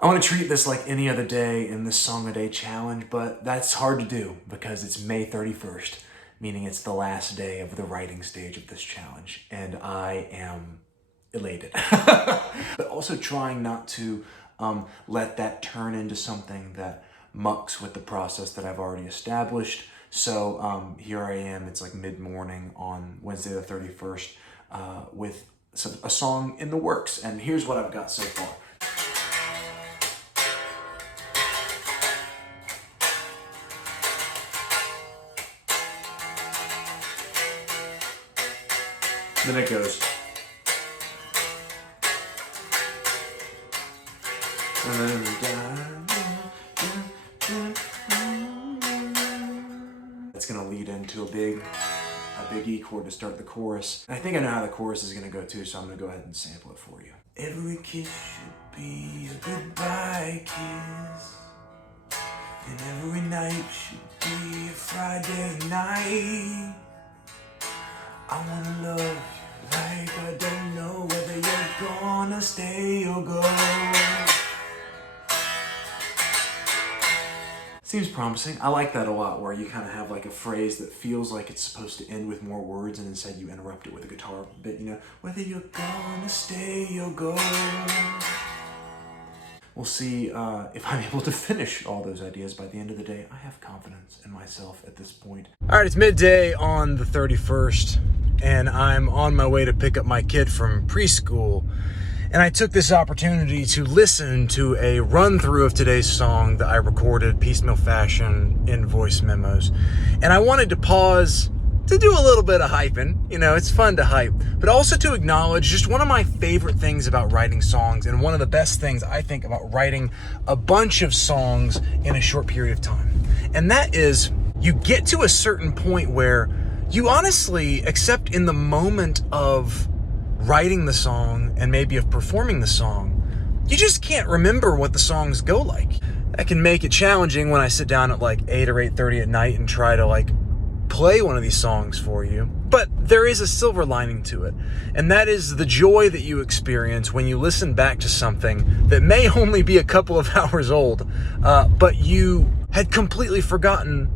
I want to treat this like any other day in this Song a Day challenge, but that's hard to do because it's May 31st, meaning it's the last day of the writing stage of this challenge, and I am elated. But also trying not to let that turn into something that mucks with the process that I've already established. So here I am, it's like mid-morning on Wednesday the 31st with a song in the works, and here's what I've got so far. Then it goes. It's gonna lead into a big E chord to start the chorus. And I think I know how the chorus is gonna go too, so I'm gonna go ahead and sample it for you. Every kiss should be a goodbye kiss, and every night should be a Friday night. I wanna love you like I don't know whether you're gonna stay or go. Seems promising. I like that a lot, where you kind of have like a phrase that feels like it's supposed to end with more words, and instead you interrupt it with a guitar bit, you know, whether you're gonna stay or go. We'll see if I'm able to finish all those ideas by the end of the day. I have confidence in myself at this point. All right, it's midday on the 31st, and I'm on my way to pick up my kid from preschool. And I took this opportunity to listen to a run-through of today's song that I recorded piecemeal fashion in voice memos. And I wanted to pause to do a little bit of hyping. You know, it's fun to hype, but also to acknowledge just one of my favorite things about writing songs, and one of the best things I think about writing a bunch of songs in a short period of time. And that is, you get to a certain point where you honestly, except in the moment of writing the song and maybe of performing the song, you just can't remember what the songs go like. That can make it challenging when I sit down at like 8 or 8:30 at night and try to like play one of these songs for you. But there is a silver lining to it, and that is the joy that you experience when you listen back to something that may only be a couple of hours old, but you had completely forgotten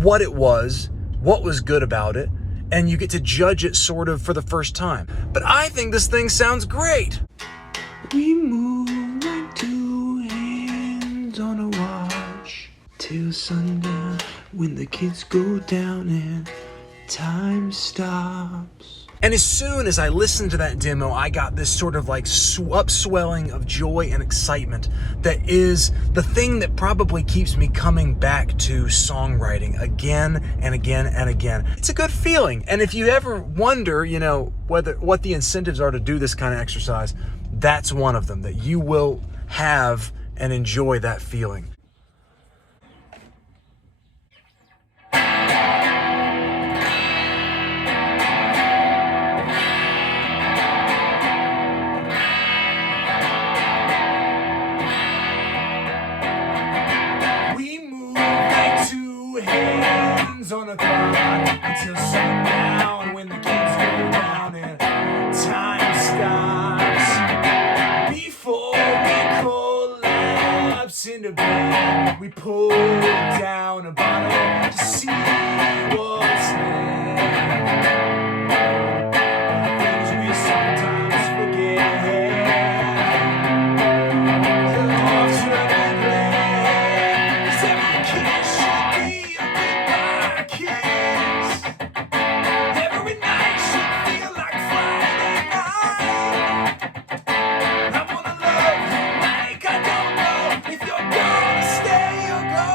what it was, what was good about it, and you get to judge it sort of for the first time. But I think this thing sounds great. We move like two hands on a watch till sundown, when the kids go down and time stops. And as soon as I listened to that demo, I got this sort of like upswelling of joy and excitement that is the thing that probably keeps me coming back to songwriting again and again and again. It's a good feeling. And if you ever wonder, you know, what the incentives are to do this kind of exercise, that's one of them, that you will have and enjoy that feeling. On a clock until sundown, when the kids go down and time stops. Before we collapse into bed, we pull down a bottle to see what's left. Things we sometimes forget. The alternate plan, 'cause every kiss should be a goodbye kiss. Every night should feel like Friday night. I wanna love you like I don't know if you're gonna stay or go.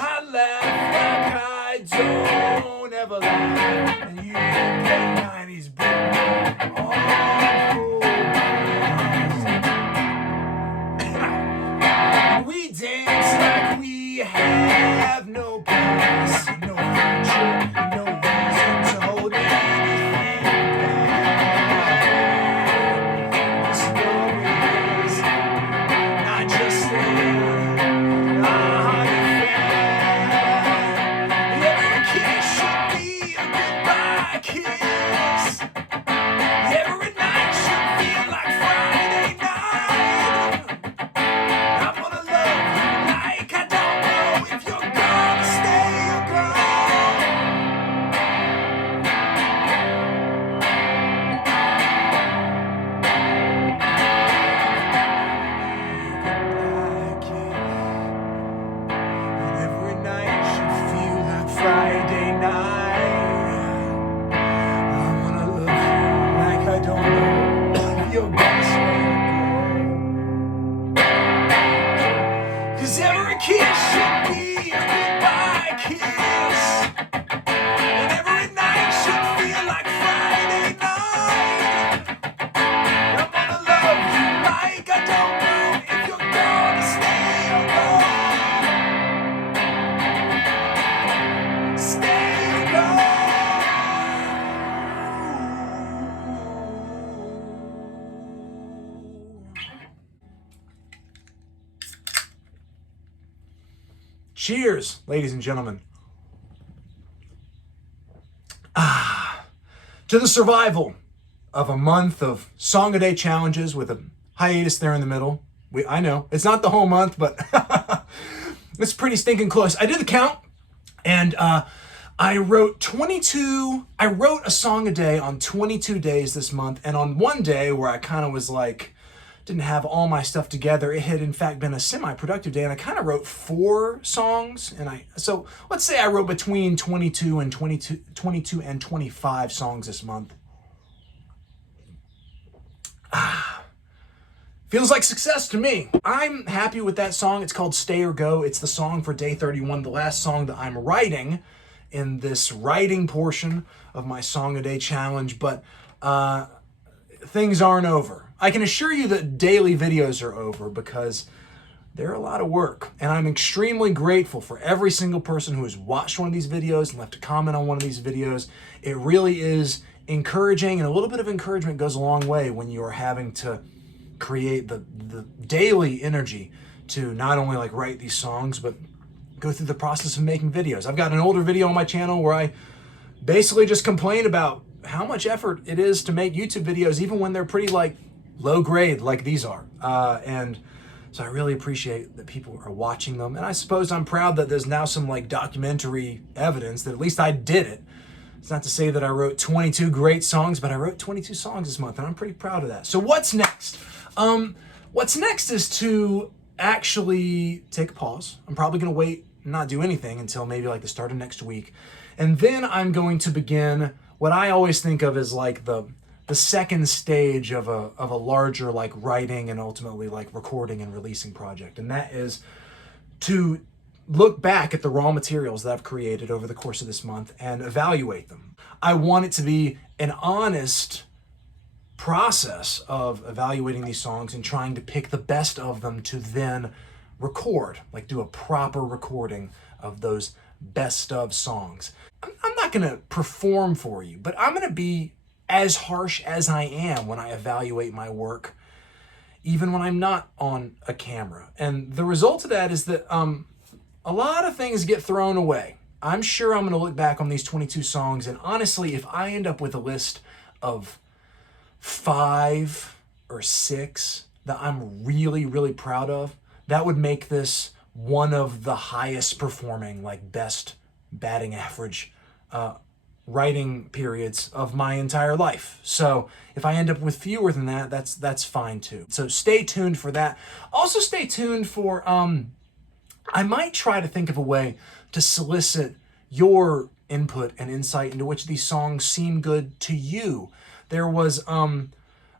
I laugh like I don't ever laugh, and you play 90s big on full blast. We dance like we have no past, no future, no reason to hold anything back. The story is not just in our fan. Every kiss should be a goodbye kiss. Cheers, ladies and gentlemen. To the survival of a month of song a day challenges with a hiatus there in the middle. I know it's not the whole month, but it's pretty stinking close. I did the count, and I wrote a song a day on 22 days this month, and on one day where I kind of was like, didn't have all my stuff together, it had in fact been a semi-productive day, and I kind of wrote 4 songs, so let's say I wrote between 22 and 25 songs this month. Feels like success to me. I'm happy with that song. It's called Stay or Go. It's the song for day 31, the last song that I'm writing in this writing portion of my Song a Day challenge, but things aren't over. I can assure you that daily videos are over because they're a lot of work, and I'm extremely grateful for every single person who has watched one of these videos and left a comment on one of these videos. It really is encouraging, and a little bit of encouragement goes a long way when you are having to create the daily energy to not only like write these songs, but go through the process of making videos. I've got an older video on my channel where I basically just complain about how much effort it is to make YouTube videos, even when they're pretty like low grade like these are. And so I really appreciate that people are watching them. And I suppose I'm proud that there's now some like documentary evidence that at least I did it. It's not to say that I wrote 22 great songs, but I wrote 22 songs this month, and I'm pretty proud of that. So what's next? What's next is to actually take a pause. I'm probably going to wait and not do anything until maybe like the start of next week. And then I'm going to begin what I always think of as like the second stage of a larger like writing and ultimately like recording and releasing project. And that is to look back at the raw materials that I've created over the course of this month and evaluate them. I want it to be an honest process of evaluating these songs and trying to pick the best of them to then record, like do a proper recording of those best of songs. I'm not going to perform for you, but I'm going to be as harsh as I am when I evaluate my work, even when I'm not on a camera. And the result of that is that a lot of things get thrown away. I'm sure I'm going to look back on these 22 songs, and honestly, if I end up with a list of 5 or 6 that I'm really, really proud of, that would make this one of the highest performing, like best batting average writing periods of my entire life. So if I end up with fewer than that, that's fine too. So stay tuned for that. Also stay tuned for, I might try to think of a way to solicit your input and insight into which these songs seem good to you. There was a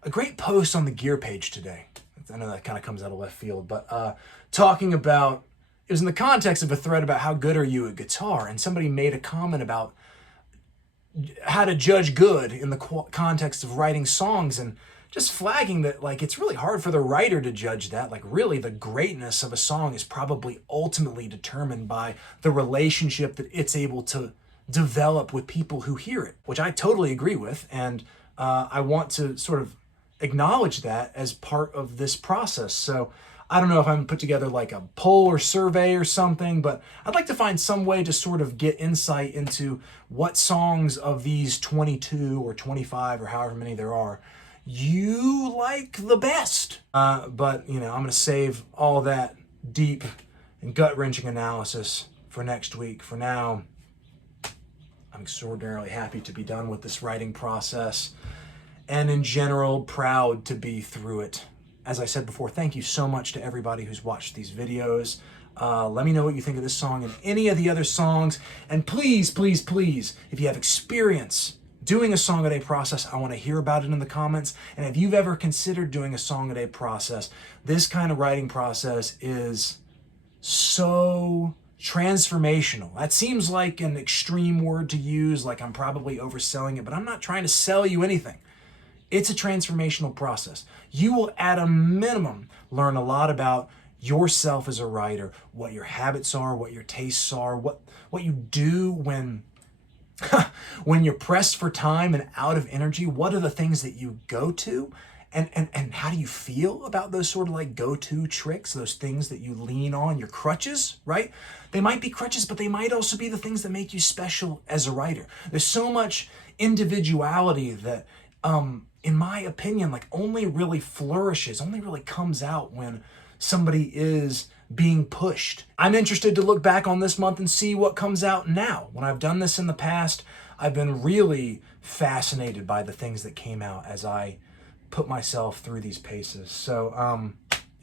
great post on the Gear page today. I know that kind of comes out of left field, but talking about, it was in the context of a thread about how good are you at guitar, and somebody made a comment about how to judge good in the context of writing songs, and just flagging that like it's really hard for the writer to judge that. Like really the greatness of a song is probably ultimately determined by the relationship that it's able to develop with people who hear it, which I totally agree with. And I want to sort of acknowledge that as part of this process. So I don't know if I'm gonna put together like a poll or survey or something, but I'd like to find some way to sort of get insight into what songs of these 22 or 25 or however many there are you like the best. But you know, I'm gonna save all that deep and gut-wrenching analysis for next week. For now, I'm extraordinarily happy to be done with this writing process, and in general, proud to be through it. As I said before, thank you so much to everybody who's watched these videos. Let me know what you think of this song and any of the other songs. And please, please, please, if you have experience doing a song a day process, I want to hear about it in the comments. And if you've ever considered doing a song a day process, this kind of writing process is so transformational. That seems like an extreme word to use, like I'm probably overselling it, but I'm not trying to sell you anything. It's a transformational process. You will, at a minimum, learn a lot about yourself as a writer, what your habits are, what your tastes are, what you do when when you're pressed for time and out of energy. What are the things that you go to? And how do you feel about those sort of like go-to tricks, those things that you lean on, your crutches, right? They might be crutches, but they might also be the things that make you special as a writer. There's so much individuality that, in my opinion, like only really flourishes, only really comes out when somebody is being pushed. I'm interested to look back on this month and see what comes out now. When I've done this in the past, I've been really fascinated by the things that came out as I put myself through these paces. So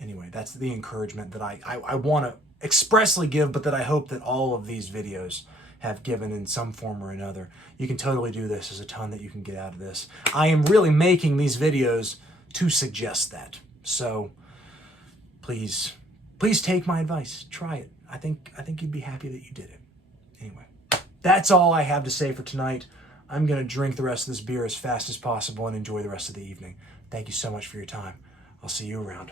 anyway, that's the encouragement that I want to expressly give, but that I hope that all of these videos have given in some form or another. You can totally do this. There's a ton that you can get out of this. I am really making these videos to suggest that. So please take my advice. Try it. I think you'd be happy that you did it. Anyway, that's all I have to say for tonight. I'm going to drink the rest of this beer as fast as possible and enjoy the rest of the evening. Thank you so much for your time. I'll see you around.